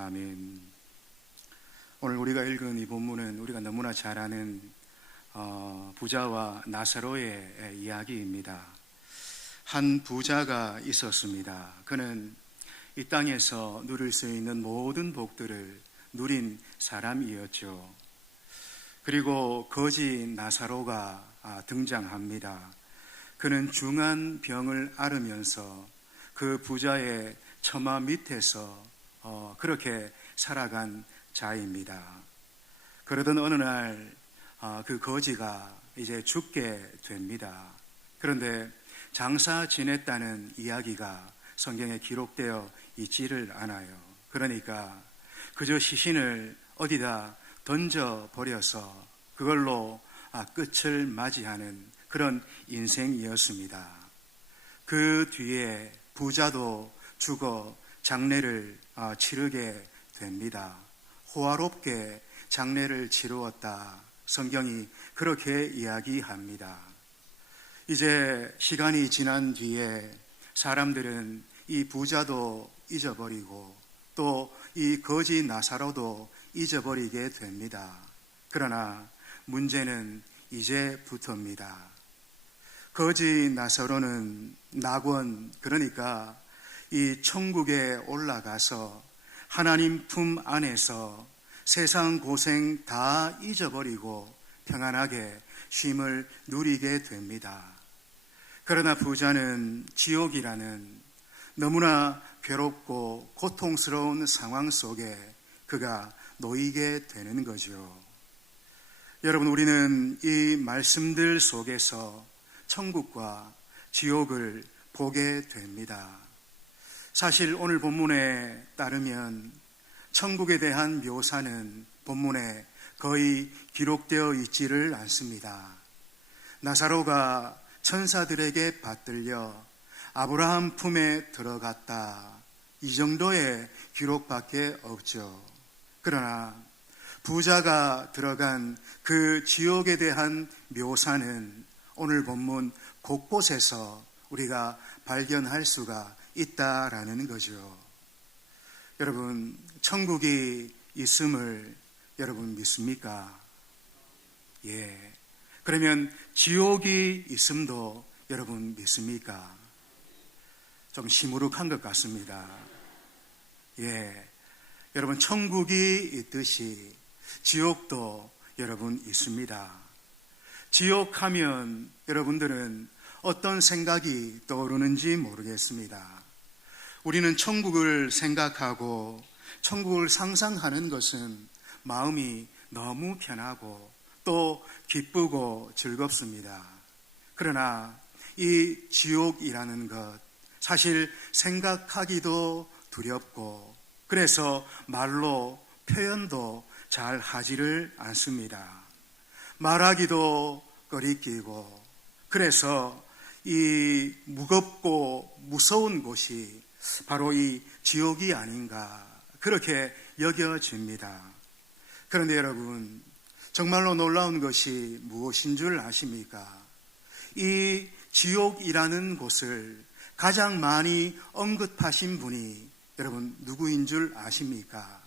아멘. 오늘 우리가 읽은 이 본문은 우리가 너무나 잘 아는 부자와 나사로의 이야기입니다. 한 부자가 있었습니다. 그는 이 땅에서 누릴 수 있는 모든 복들을 누린 사람이었죠. 그리고 거지 나사로가 등장합니다. 그는 중한 병을 앓으면서 그 부자의 처마 밑에서 그렇게 살아간 자입니다. 그러던 어느 날 그 거지가 이제 죽게 됩니다. 그런데 장사 지냈다는 이야기가 성경에 기록되어 있지를 않아요. 그러니까 그저 시신을 어디다 던져버려서 그걸로 끝을 맞이하는 그런 인생이었습니다. 그 뒤에 부자도 죽어 장례를 치르게 됩니다. 호화롭게 장례를 치루었다. 성경이 그렇게 이야기합니다. 이제 시간이 지난 뒤에 사람들은 이 부자도 잊어버리고 또 이 거지 나사로도 잊어버리게 됩니다. 그러나 문제는 이제부터입니다. 거지 나사로는 낙원, 그러니까 이 천국에 올라가서 하나님 품 안에서 세상 고생 다 잊어버리고 평안하게 쉼을 누리게 됩니다. 그러나 부자는 지옥이라는 너무나 괴롭고 고통스러운 상황 속에 그가 놓이게 되는 거죠. 여러분, 우리는 이 말씀들 속에서 천국과 지옥을 보게 됩니다. 사실 오늘 본문에 따르면 천국에 대한 묘사는 본문에 거의 기록되어 있지를 않습니다. 나사로가 천사들에게 받들려 아브라함 품에 들어갔다, 이 정도의 기록밖에 없죠. 그러나 부자가 들어간 그 지옥에 대한 묘사는 오늘 본문 곳곳에서 우리가 발견할 수가 있다라는 거죠. 여러분, 천국이 있음을 여러분 믿습니까? 예. 그러면 지옥이 있음도 여러분 믿습니까? 좀 시무룩한 것 같습니다. 예. 여러분, 천국이 있듯이 지옥도 여러분 있습니다. 지옥하면 여러분들은 어떤 생각이 떠오르는지 모르겠습니다. 우리는 천국을 생각하고 천국을 상상하는 것은 마음이 너무 편하고 또 기쁘고 즐겁습니다. 그러나 이 지옥이라는 것, 사실 생각하기도 두렵고 그래서 말로 표현도 잘 하지를 않습니다. 말하기도 꺼리끼고 그래서 이 무겁고 무서운 곳이 바로 이 지옥이 아닌가 그렇게 여겨집니다. 그런데 여러분, 정말로 놀라운 것이 무엇인 줄 아십니까? 이 지옥이라는 곳을 가장 많이 언급하신 분이 여러분 누구인 줄 아십니까?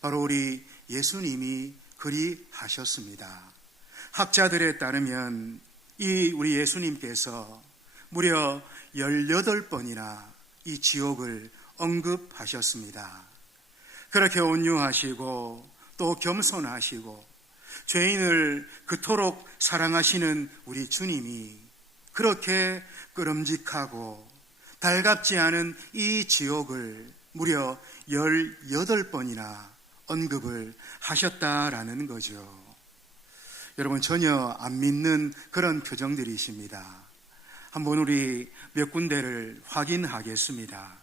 바로 우리 예수님이 그리하셨습니다. 학자들에 따르면 이 우리 예수님께서 무려 18번이나 이 지옥을 언급하셨습니다. 그렇게 온유하시고 또 겸손하시고 죄인을 그토록 사랑하시는 우리 주님이 그렇게 끄름직하고 달갑지 않은 이 지옥을 무려 18번이나 언급을 하셨다라는 거죠. 여러분, 전혀 안 믿는 그런 표정들이십니다. 한번 우리 몇 군데를 확인하겠습니다.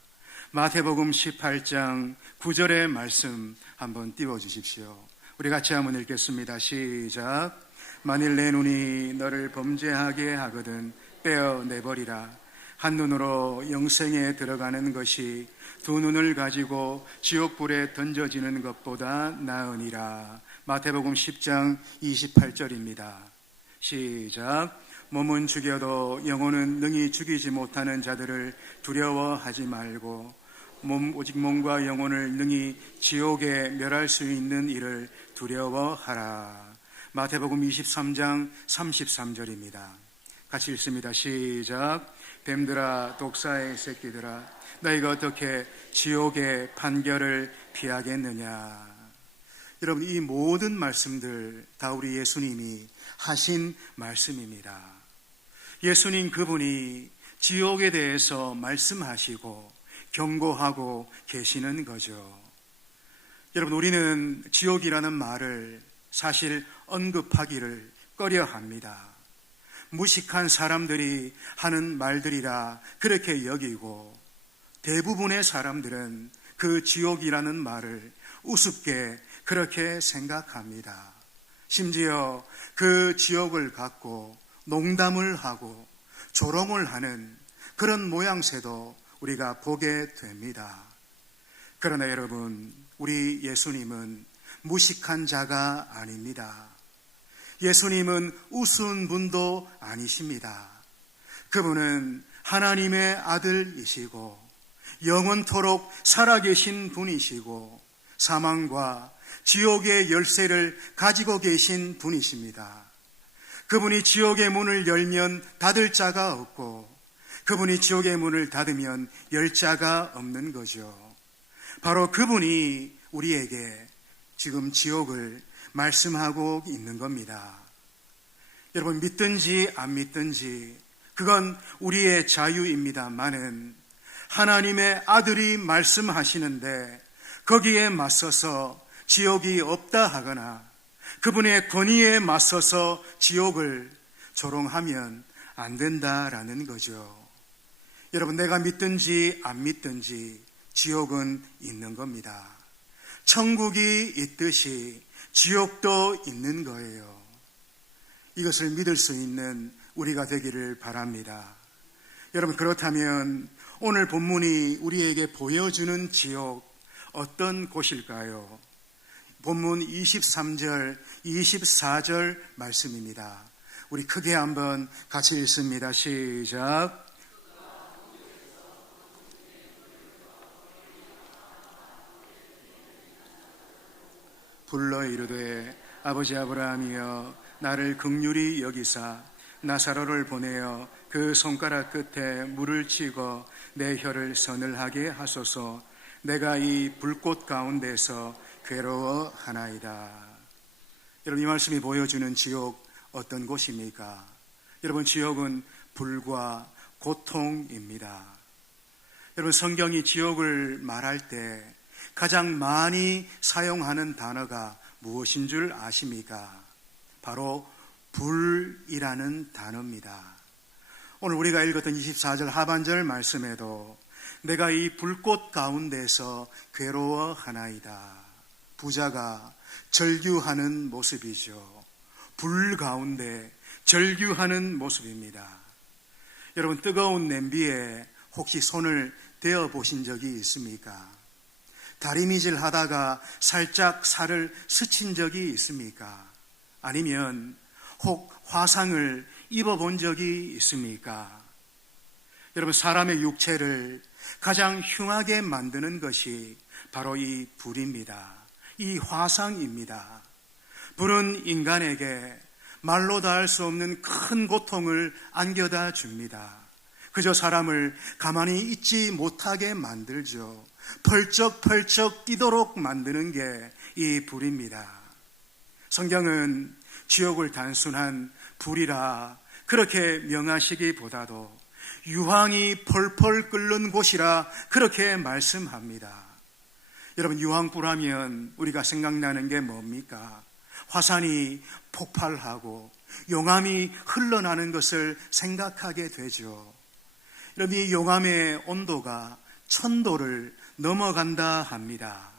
마태복음 18장 9절의 말씀 한번 띄워주십시오. 우리 같이 한번 읽겠습니다. 시작. 만일 내 눈이 너를 범죄하게 하거든 떼어내버리라. 한눈으로 영생에 들어가는 것이 두 눈을 가지고 지옥불에 던져지는 것보다 나으니라. 마태복음 10장 28절입니다. 시작. 몸은 죽여도 영혼은 능히 죽이지 못하는 자들을 두려워하지 말고 오직 몸과 영혼을 능히 지옥에 멸할 수 있는 이를 두려워하라. 마태복음 23장 33절입니다. 같이 읽습니다. 시작. 뱀들아, 독사의 새끼들아, 너희가 어떻게 지옥의 판결을 피하겠느냐. 여러분, 이 모든 말씀들 다 우리 예수님이 하신 말씀입니다. 예수님 그분이 지옥에 대해서 말씀하시고 경고하고 계시는 거죠. 여러분, 우리는 지옥이라는 말을 사실 언급하기를 꺼려합니다. 무식한 사람들이 하는 말들이라 그렇게 여기고, 대부분의 사람들은 그 지옥이라는 말을 우습게 그렇게 생각합니다. 심지어 그 지옥을 갖고 농담을 하고 조롱을 하는 그런 모양새도 우리가 보게 됩니다. 그러나 여러분, 우리 예수님은 무식한 자가 아닙니다. 예수님은 우스운 분도 아니십니다. 그분은 하나님의 아들이시고 영원토록 살아계신 분이시고 사망과 지옥의 열쇠를 가지고 계신 분이십니다. 그분이 지옥의 문을 열면 닫을 자가 없고, 그분이 지옥의 문을 닫으면 열 자가 없는 거죠. 바로 그분이 우리에게 지금 지옥을 말씀하고 있는 겁니다. 여러분, 믿든지 안 믿든지 그건 우리의 자유입니다만은, 하나님의 아들이 말씀하시는데 거기에 맞서서 지옥이 없다 하거나 그분의 권위에 맞서서 지옥을 조롱하면 안 된다라는 거죠. 여러분, 내가 믿든지 안 믿든지 지옥은 있는 겁니다. 천국이 있듯이 지옥도 있는 거예요. 이것을 믿을 수 있는 우리가 되기를 바랍니다. 여러분, 그렇다면 오늘 본문이 우리에게 보여주는 지옥, 어떤 곳일까요? 본문 23절, 24절 말씀입니다. 우리 크게 한번 같이 읽습니다. 시작. 불러 이르되 아버지 아브라함이여, 나를 긍휼히 여기사 나사로를 보내어 그 손가락 끝에 물을 치고 내 혀를 서늘하게 하소서. 내가 이 불꽃 가운데서 괴로워하나이다. 여러분, 이 말씀이 보여주는 지옥 어떤 곳입니까? 여러분, 지옥은 불과 고통입니다. 여러분, 성경이 지옥을 말할 때 가장 많이 사용하는 단어가 무엇인 줄 아십니까? 바로 불이라는 단어입니다. 오늘 우리가 읽었던 24절 하반절 말씀에도 내가 이 불꽃 가운데서 괴로워하나이다. 부자가 절규하는 모습이죠. 불 가운데 절규하는 모습입니다. 여러분, 뜨거운 냄비에 혹시 손을 대어 보신 적이 있습니까? 다리미질 하다가 살짝 살을 스친 적이 있습니까? 아니면 혹 화상을 입어본 적이 있습니까? 여러분, 사람의 육체를 가장 흉하게 만드는 것이 바로 이 불입니다. 이 화상입니다. 불은 인간에게 말로 다 할 수 없는 큰 고통을 안겨다 줍니다. 그저 사람을 가만히 있지 못하게 만들죠. 펄쩍펄쩍 뛰도록 만드는 게 이 불입니다. 성경은 지옥을 단순한 불이라 그렇게 명하시기보다도 유황이 펄펄 끓는 곳이라 그렇게 말씀합니다. 여러분, 유황불 하면 우리가 생각나는 게 뭡니까? 화산이 폭발하고 용암이 흘러나는 것을 생각하게 되죠. 여러분, 이 용암의 온도가 1000도를 넘어간다 합니다.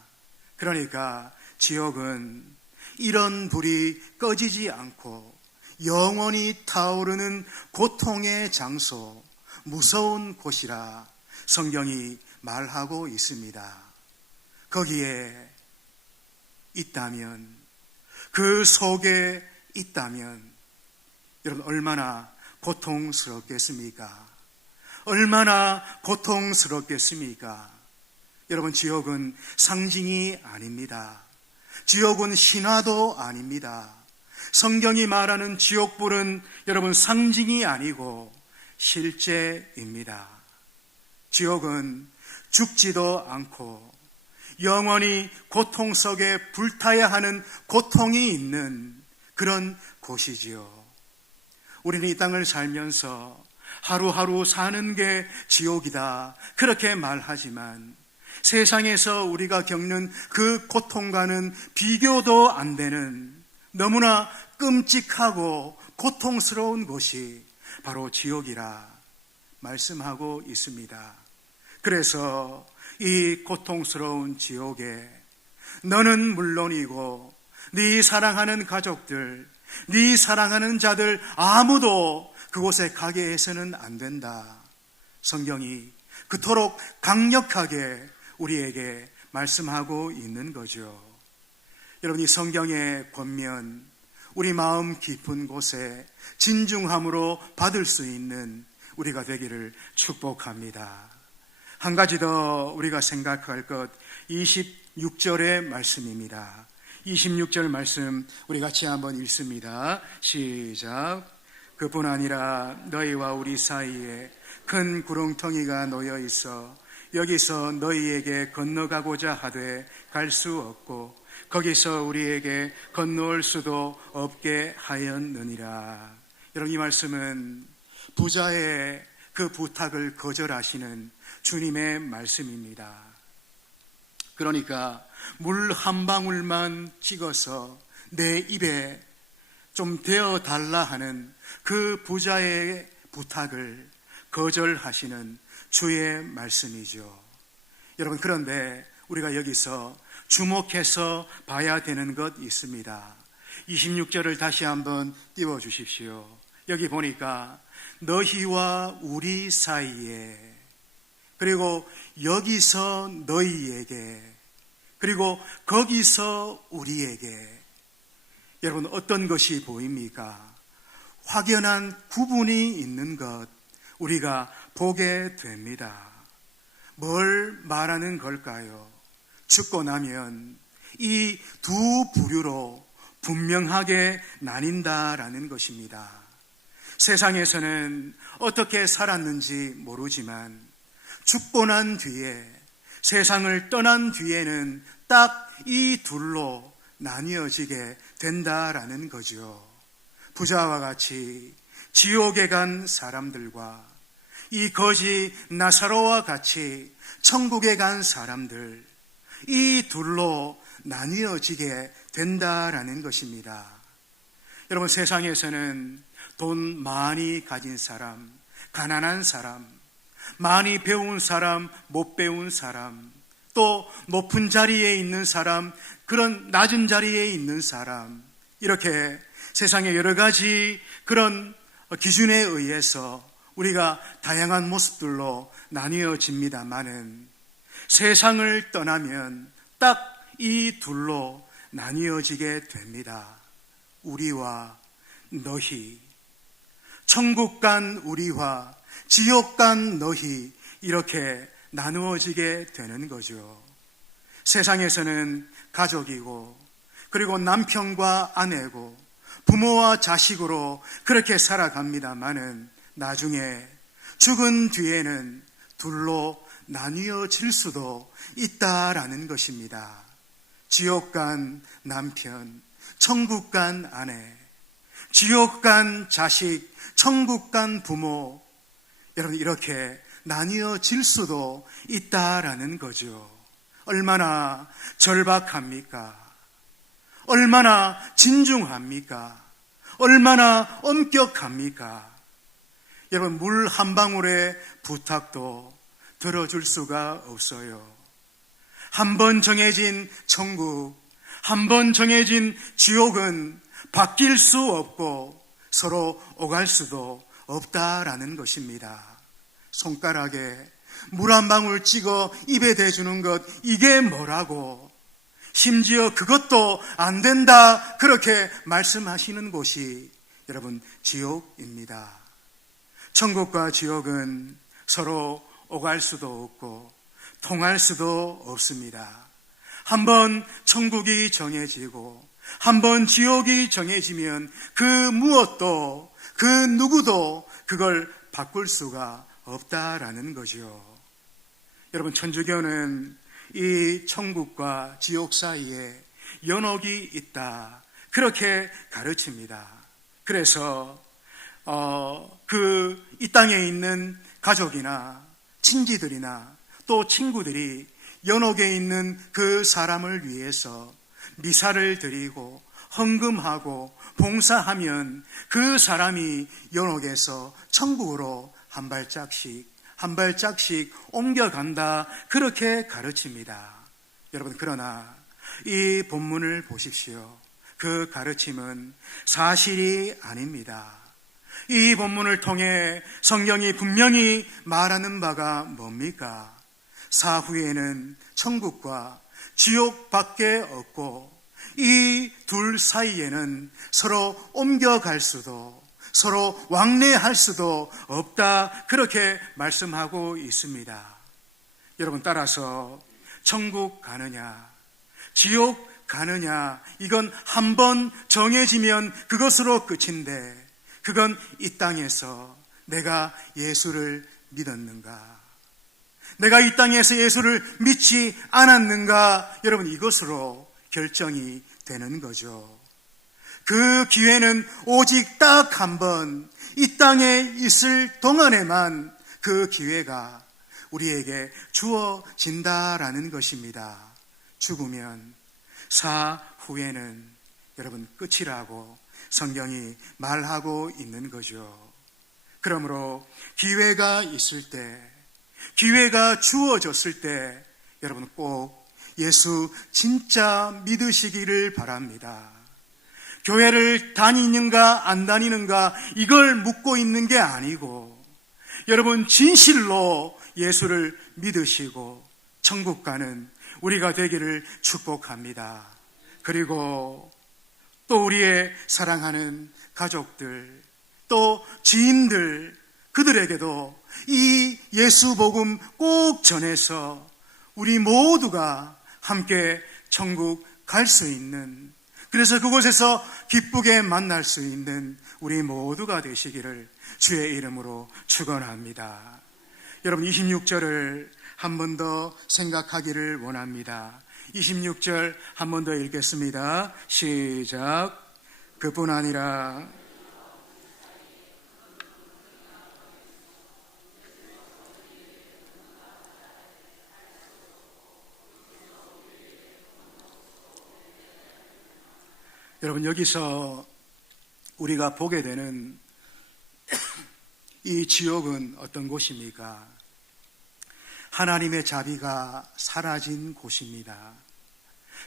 그러니까 지옥은 이런 불이 꺼지지 않고 영원히 타오르는 고통의 장소, 무서운 곳이라 성경이 말하고 있습니다. 거기에 있다면, 그 속에 있다면 여러분, 얼마나 고통스럽겠습니까? 얼마나 고통스럽겠습니까? 여러분, 지옥은 상징이 아닙니다. 지옥은 신화도 아닙니다. 성경이 말하는 지옥불은 여러분 상징이 아니고 실제입니다. 지옥은 죽지도 않고 영원히 고통 속에 불타야 하는 고통이 있는 그런 곳이지요. 우리는 이 땅을 살면서 하루하루 사는 게 지옥이다 그렇게 말하지만 세상에서 우리가 겪는 그 고통과는 비교도 안 되는 너무나 끔찍하고 고통스러운 곳이 바로 지옥이라 말씀하고 있습니다. 그래서 이 고통스러운 지옥에 너는 물론이고 네 사랑하는 가족들, 네 사랑하는 자들 아무도 그곳에 가게 해서는 안 된다. 성경이 그토록 강력하게 우리에게 말씀하고 있는 거죠. 여러분, 이 성경의 권면, 우리 마음 깊은 곳에 진중함으로 받을 수 있는 우리가 되기를 축복합니다. 한 가지 더 우리가 생각할 것, 26절의 말씀입니다. 26절 말씀 우리 같이 한번 읽습니다. 시작. 그뿐 아니라 너희와 우리 사이에 큰 구렁텅이가 놓여 있어 여기서 너희에게 건너가고자 하되 갈 수 없고 거기서 우리에게 건너올 수도 없게 하였느니라. 여러분, 이 말씀은 부자의 그 부탁을 거절하시는 주님의 말씀입니다. 그러니까 물 한 방울만 찍어서 내 입에 좀 대어 달라 하는 그 부자의 부탁을 거절하시는 주의 말씀이죠. 여러분, 그런데 우리가 여기서 주목해서 봐야 되는 것 있습니다. 26절을 다시 한번 띄워 주십시오. 여기 보니까 너희와 우리 사이에, 그리고 여기서 너희에게, 그리고 거기서 우리에게. 여러분, 어떤 것이 보입니까? 확연한 구분이 있는 것 우리가 보게 됩니다. 뭘 말하는 걸까요? 죽고 나면 이 두 부류로 분명하게 나뉜다라는 것입니다. 세상에서는 어떻게 살았는지 모르지만 죽고 난 뒤에, 세상을 떠난 뒤에는 딱 이 둘로 나뉘어지게 된다라는 거죠. 부자와 같이 지옥에 간 사람들과 이 거지 나사로와 같이 천국에 간 사람들, 이 둘로 나뉘어지게 된다라는 것입니다. 여러분, 세상에서는 돈 많이 가진 사람, 가난한 사람, 많이 배운 사람, 못 배운 사람, 또 높은 자리에 있는 사람, 그런 낮은 자리에 있는 사람, 이렇게 세상의 여러 가지 그런 기준에 의해서 우리가 다양한 모습들로 나뉘어집니다마는 세상을 떠나면 딱 이 둘로 나뉘어지게 됩니다. 우리와 너희, 천국 간 우리와 지옥 간 너희, 이렇게 나누어지게 되는 거죠. 세상에서는 가족이고, 그리고 남편과 아내고, 부모와 자식으로 그렇게 살아갑니다마는 나중에 죽은 뒤에는 둘로 나뉘어질 수도 있다라는 것입니다. 지옥 간 남편, 천국 간 아내, 지옥 간 자식, 천국 간 부모, 여러분, 이렇게 나뉘어질 수도 있다라는 거죠. 얼마나 절박합니까? 얼마나 진중합니까? 얼마나 엄격합니까? 여러분, 물 한 방울의 부탁도 들어줄 수가 없어요. 한 번 정해진 천국, 한 번 정해진 지옥은 바뀔 수 없고 서로 오갈 수도 없다라는 것입니다. 손가락에 물 한 방울 찍어 입에 대주는 것, 이게 뭐라고? 심지어 그것도 안 된다, 그렇게 말씀하시는 곳이 여러분 지옥입니다. 천국과 지옥은 서로 오갈 수도 없고 통할 수도 없습니다. 한번 천국이 정해지고 한번 지옥이 정해지면 그 무엇도 그 누구도 그걸 바꿀 수가 없다라는 거죠. 여러분, 천주교는 이 천국과 지옥 사이에 연옥이 있다, 그렇게 가르칩니다. 그래서 이 땅에 있는 가족이나 친지들이나 또 친구들이 연옥에 있는 그 사람을 위해서 미사를 드리고 헌금하고 봉사하면 그 사람이 연옥에서 천국으로 한 발짝씩 옮겨간다, 그렇게 가르칩니다. 여러분, 그러나 이 본문을 보십시오. 그 가르침은 사실이 아닙니다. 이 본문을 통해 성경이 분명히 말하는 바가 뭡니까? 사후에는 천국과 지옥밖에 없고 이 둘 사이에는 서로 옮겨갈 수도 서로 왕래할 수도 없다, 그렇게 말씀하고 있습니다. 여러분, 따라서 천국 가느냐 지옥 가느냐, 이건 한번 정해지면 그것으로 끝인데, 그건 이 땅에서 내가 예수를 믿었는가, 내가 이 땅에서 예수를 믿지 않았는가, 여러분, 이것으로 결정이 되는 거죠. 그 기회는 오직 딱 한 번, 이 땅에 있을 동안에만 그 기회가 우리에게 주어진다라는 것입니다. 죽으면 사후에는 여러분 끝이라고 성경이 말하고 있는 거죠. 그러므로 기회가 있을 때, 기회가 주어졌을 때 여러분 꼭 예수 진짜 믿으시기를 바랍니다. 교회를 다니는가 안 다니는가 이걸 묻고 있는 게 아니고, 여러분 진실로 예수를 믿으시고 천국 가는 우리가 되기를 축복합니다. 그리고 또 우리의 사랑하는 가족들, 또 지인들, 그들에게도 이 예수 복음 꼭 전해서 우리 모두가 함께 천국 갈 수 있는, 그래서 그곳에서 기쁘게 만날 수 있는 우리 모두가 되시기를 주의 이름으로 축원합니다. 여러분, 26절을 한 번 더 생각하기를 원합니다. 26절 한 번 더 읽겠습니다. 시작. 그뿐 아니라 여러분, 여기서 우리가 보게 되는 이 지옥은 어떤 곳입니까? 하나님의 자비가 사라진 곳입니다.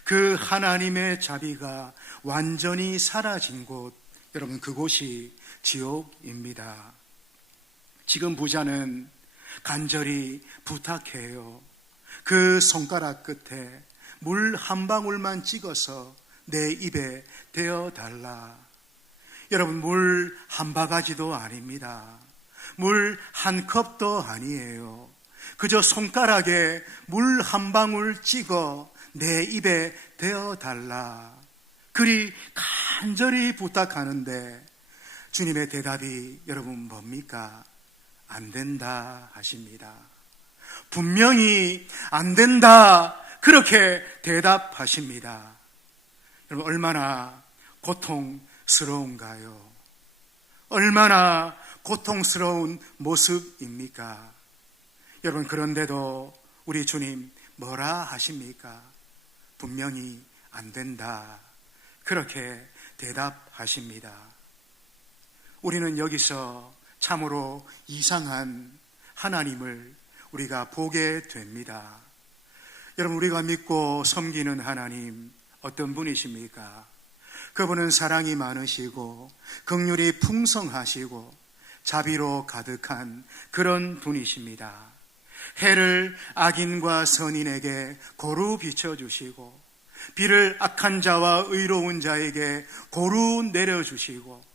그 하나님의 자비가 완전히 사라진 곳, 여러분, 그곳이 지옥입니다. 지금 부자는 간절히 부탁해요. 그 손가락 끝에 물 한 방울만 찍어서 내 입에 대어달라. 여러분, 물 한 바가지도 아닙니다. 물 한 컵도 아니에요. 그저 손가락에 물 한 방울 찍어 내 입에 대어달라. 그리 간절히 부탁하는데 주님의 대답이 여러분 뭡니까? 안 된다 하십니다. 분명히 안 된다, 그렇게 대답하십니다. 여러분, 얼마나 고통스러운가요? 얼마나 고통스러운 모습입니까? 여러분, 그런데도 우리 주님 뭐라 하십니까? 분명히 안 된다, 그렇게 대답하십니다. 우리는 여기서 참으로 이상한 하나님을 우리가 보게 됩니다. 여러분, 우리가 믿고 섬기는 하나님 어떤 분이십니까? 그분은 사랑이 많으시고 긍휼이 풍성하시고 자비로 가득한 그런 분이십니다. 해를 악인과 선인에게 고루 비춰주시고 비를 악한 자와 의로운 자에게 고루 내려주시고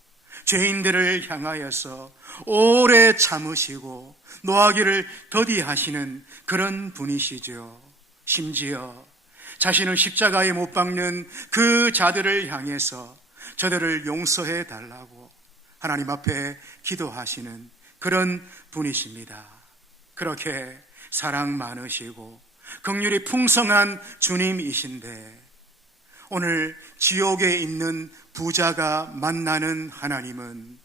죄인들을 향하여서 오래 참으시고 노하기를 더디하시는 그런 분이시죠. 심지어 자신을 십자가에 못 박는 그 자들을 향해서 저들을 용서해 달라고 하나님 앞에 기도하시는 그런 분이십니다. 그렇게 사랑 많으시고 긍휼이 풍성한 주님이신데 오늘 지옥에 있는 부자가 만나는 하나님은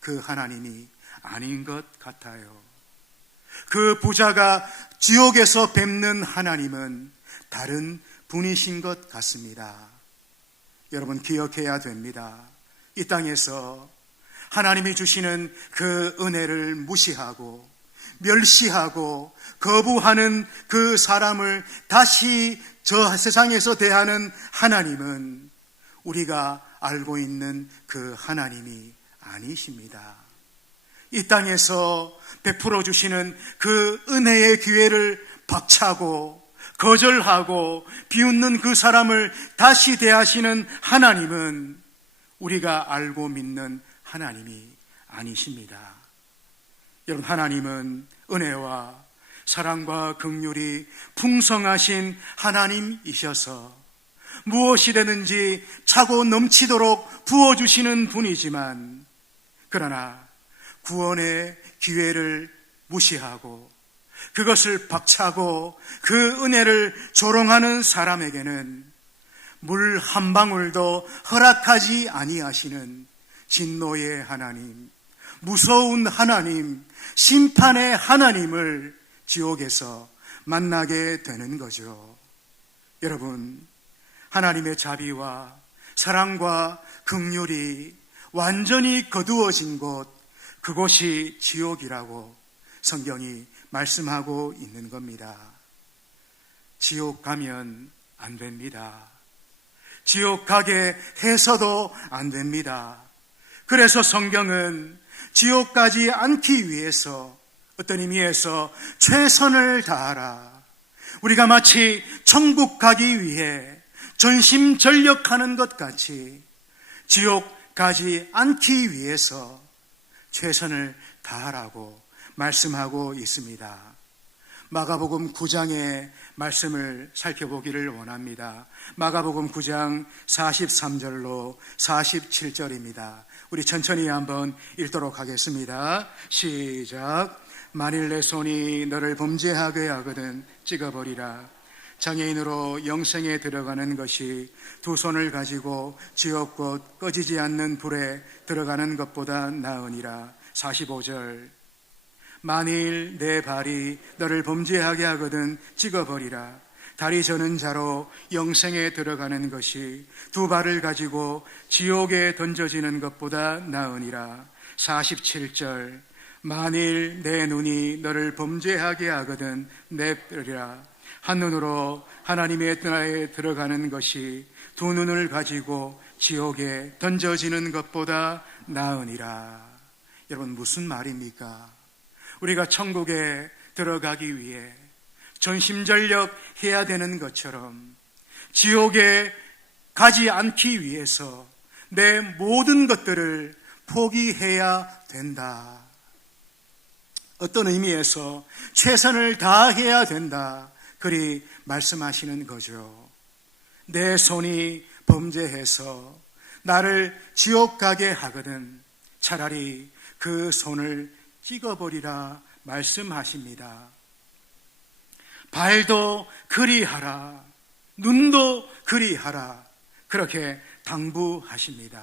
그 하나님이 아닌 것 같아요. 그 부자가 지옥에서 뵙는 하나님은 다른 분이신 것 같습니다. 여러분 기억해야 됩니다. 이 땅에서 하나님이 주시는 그 은혜를 무시하고 멸시하고 거부하는 그 사람을 다시 저 세상에서 대하는 하나님은 우리가 알고 있는 그 하나님이 아니십니다. 이 땅에서 베풀어 주시는 그 은혜의 기회를 박차고 거절하고 비웃는 그 사람을 다시 대하시는 하나님은 우리가 알고 믿는 하나님이 아니십니다. 여러분, 하나님은 은혜와 사랑과 긍휼이 풍성하신 하나님이셔서 무엇이 되든지 차고 넘치도록 부어주시는 분이지만, 그러나 구원의 기회를 무시하고 그것을 박차고 그 은혜를 조롱하는 사람에게는 물 한 방울도 허락하지 아니하시는 진노의 하나님, 무서운 하나님, 심판의 하나님을 지옥에서 만나게 되는 거죠. 여러분, 하나님의 자비와 사랑과 긍휼이 완전히 거두어진 곳, 그곳이 지옥이라고 성경이 말씀하고 있는 겁니다. 지옥 가면 안 됩니다. 지옥 가게 해서도 안 됩니다. 그래서 성경은 지옥 가지 않기 위해서 어떤 의미에서 최선을 다하라, 우리가 마치 천국 가기 위해 전심전력하는 것 같이 지옥 가지 않기 위해서 최선을 다하라고 말씀하고 있습니다. 마가복음 9장의 말씀을 살펴보기를 원합니다. 마가복음 9장 43절로 47절입니다. 우리 천천히 한번 읽도록 하겠습니다. 시작. 만일 내 손이 너를 범죄하게 하거든 찍어버리라. 장애인으로 영생에 들어가는 것이 두 손을 가지고 지옥곧 꺼지지 않는 불에 들어가는 것보다 나으니라. 45절. 만일 내 발이 너를 범죄하게 하거든 찍어버리라. 다리 저는 자로 영생에 들어가는 것이 두 발을 가지고 지옥에 던져지는 것보다 나으니라. 47절. 만일 내 눈이 너를 범죄하게 하거든 내버리라. 한 눈으로 하나님의 나라에 들어가는 것이 두 눈을 가지고 지옥에 던져지는 것보다 나으니라. 여러분, 무슨 말입니까? 우리가 천국에 들어가기 위해 전심전력 해야 되는 것처럼 지옥에 가지 않기 위해서 내 모든 것들을 포기해야 된다. 어떤 의미에서 최선을 다해야 된다. 그리 말씀하시는 거죠. 내 손이 범죄해서 나를 지옥 가게 하거든 차라리 그 손을 찍어버리라 말씀하십니다. 발도 그리하라, 눈도 그리하라, 그렇게 당부하십니다.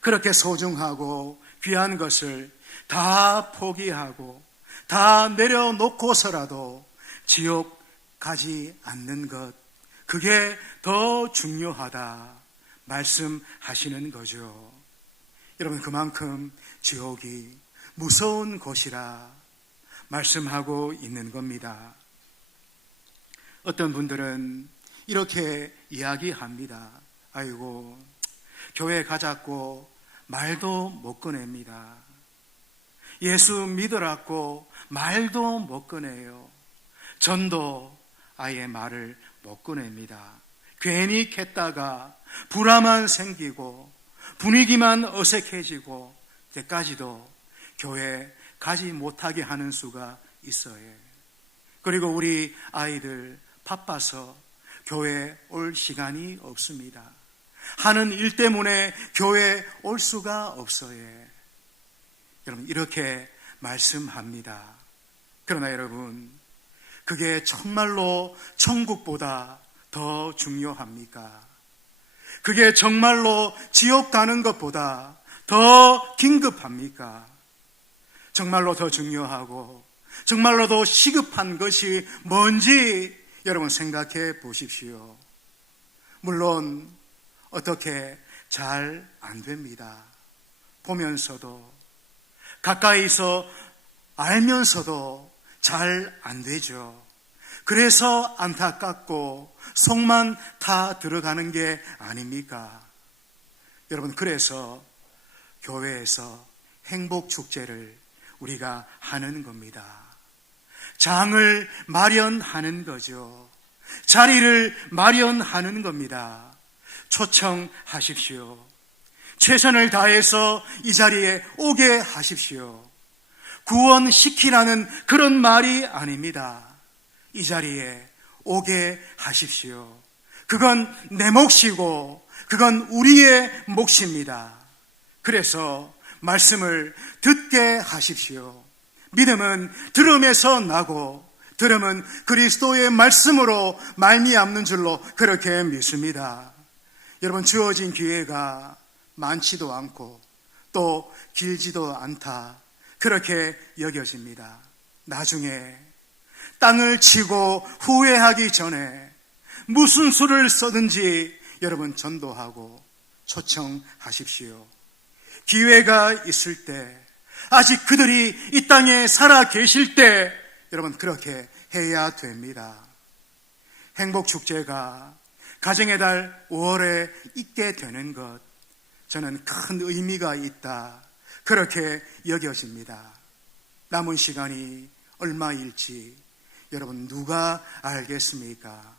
그렇게 소중하고 귀한 것을 다 포기하고 다 내려놓고서라도 지옥 가지 않는 것, 그게 더 중요하다 말씀하시는 거죠. 여러분, 그만큼 지옥이 무서운 곳이라 말씀하고 있는 겁니다. 어떤 분들은 이렇게 이야기합니다. 아이고, 교회 가자고 말도 못 꺼냅니다. 예수 믿으라고 말도 못 꺼내요. 전도 아예 말을 못 꺼냅니다. 괜히 캤다가 불화만 생기고 분위기만 어색해지고 때까지도 교회 가지 못하게 하는 수가 있어요. 그리고 우리 아이들 바빠서 교회 올 시간이 없습니다. 하는 일 때문에 교회 올 수가 없어요. 여러분, 이렇게 말씀합니다. 그러나 여러분, 그게 정말로 천국보다 더 중요합니까? 그게 정말로 지옥 가는 것보다 더 긴급합니까? 정말로 더 중요하고 정말로 더 시급한 것이 뭔지 여러분 생각해 보십시오. 물론 어떻게 잘 안 됩니다. 보면서도, 가까이서 알면서도 잘 안 되죠. 그래서 안타깝고 속만 다 들어가는 게 아닙니까? 여러분, 그래서 교회에서 행복축제를 우리가 하는 겁니다. 장을 마련하는 거죠. 자리를 마련하는 겁니다. 초청하십시오. 최선을 다해서 이 자리에 오게 하십시오. 구원시키라는 그런 말이 아닙니다. 이 자리에 오게 하십시오. 그건 내 몫이고 그건 우리의 몫입니다. 그래서 말씀을 듣게 하십시오. 믿음은 들음에서 나고 들음은 그리스도의 말씀으로 말미암는 줄로 그렇게 믿습니다. 여러분, 주어진 기회가 많지도 않고 또 길지도 않다, 그렇게 여겨집니다. 나중에 땅을 치고 후회하기 전에 무슨 수를 써든지 여러분 전도하고 초청하십시오. 기회가 있을 때, 아직 그들이 이 땅에 살아 계실 때 여러분 그렇게 해야 됩니다. 행복축제가 가정의 달 5월에 있게 되는 것, 저는 큰 의미가 있다, 그렇게 여겨집니다. 남은 시간이 얼마일지 여러분 누가 알겠습니까?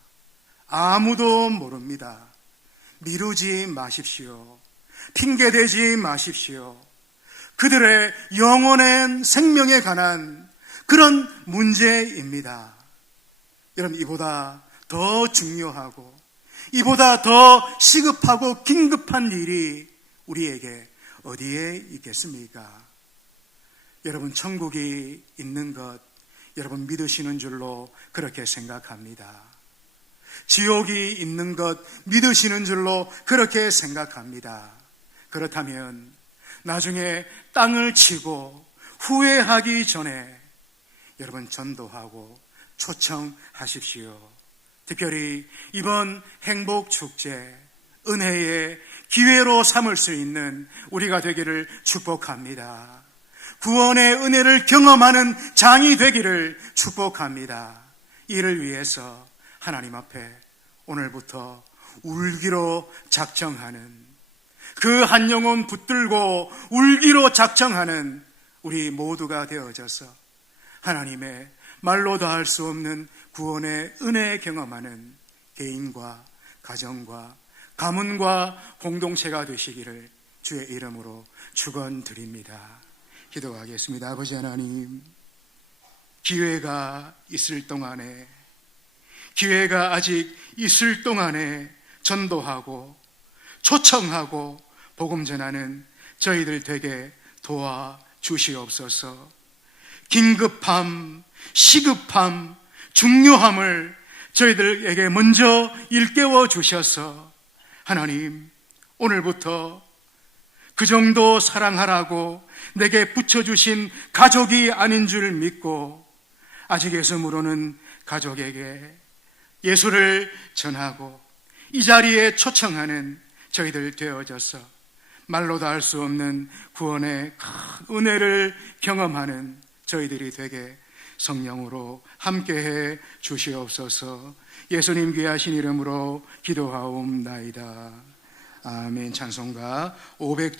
아무도 모릅니다. 미루지 마십시오. 핑계대지 마십시오. 그들의 영혼의 생명에 관한 그런 문제입니다. 여러분, 이보다 더 중요하고 이보다 더 시급하고 긴급한 일이 우리에게 어디에 있겠습니까? 여러분, 천국이 있는 것 여러분 믿으시는 줄로 그렇게 생각합니다. 지옥이 있는 것 믿으시는 줄로 그렇게 생각합니다. 그렇다면 나중에 땅을 치고 후회하기 전에 여러분 전도하고 초청하십시오. 특별히 이번 행복축제 은혜의 기회로 삼을 수 있는 우리가 되기를 축복합니다. 구원의 은혜를 경험하는 장이 되기를 축복합니다. 이를 위해서 하나님 앞에 오늘부터 울기로 작정하는, 그 한 영혼 붙들고 울기로 작정하는 우리 모두가 되어져서 하나님의 말로 다 할 수 없는 구원의 은혜 경험하는 개인과 가정과 가문과 공동체가 되시기를 주의 이름으로 축원드립니다. 기도하겠습니다. 아버지 하나님, 기회가 있을 동안에, 기회가 아직 있을 동안에 전도하고 초청하고 복음 전하는 저희들 되게 도와주시옵소서. 긴급함, 시급함, 중요함을 저희들에게 먼저 일깨워 주셔서 하나님, 오늘부터 그 정도 사랑하라고 내게 붙여주신 가족이 아닌 줄 믿고 아직 예수 모르는 가족에게 예수를 전하고 이 자리에 초청하는 저희들 되어져서 말로 다 할 수 없는 구원의 큰 은혜를 경험하는 저희들이 되게 성령으로 함께해 주시옵소서. 예수님 귀하신 이름으로 기도하옵나이다. 아멘. 찬송가 500